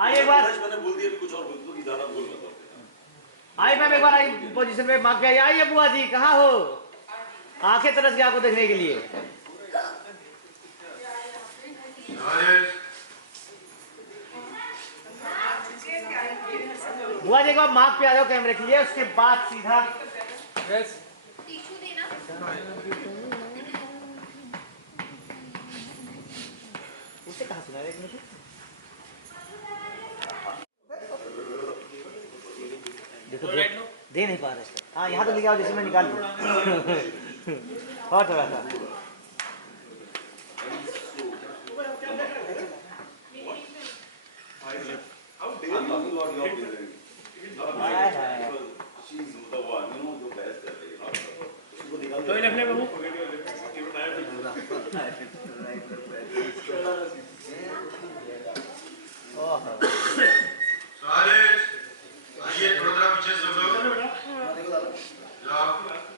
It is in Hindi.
आइए एक बार, मैंने बोल दिया कुछ और बोल दो कि ज्यादा बोल मत। आइए मैम एक बार आई पोजीशन पे मांग के आइए। बुआ जी कहाँ हो? आंखें तरस गया आपको देखने के लिए। बुआ जी एक बार मार्क पे आ जाओ कैमरे के लिए, उसके बाद सीधा टिश्यू देना। उसे कहाँ सुना रहे मुझे? देखो दे नहीं पा रहे। हाँ यहाँ तो लेके आओ जैसे मैं निकाल लूँ। और थोड़ा सा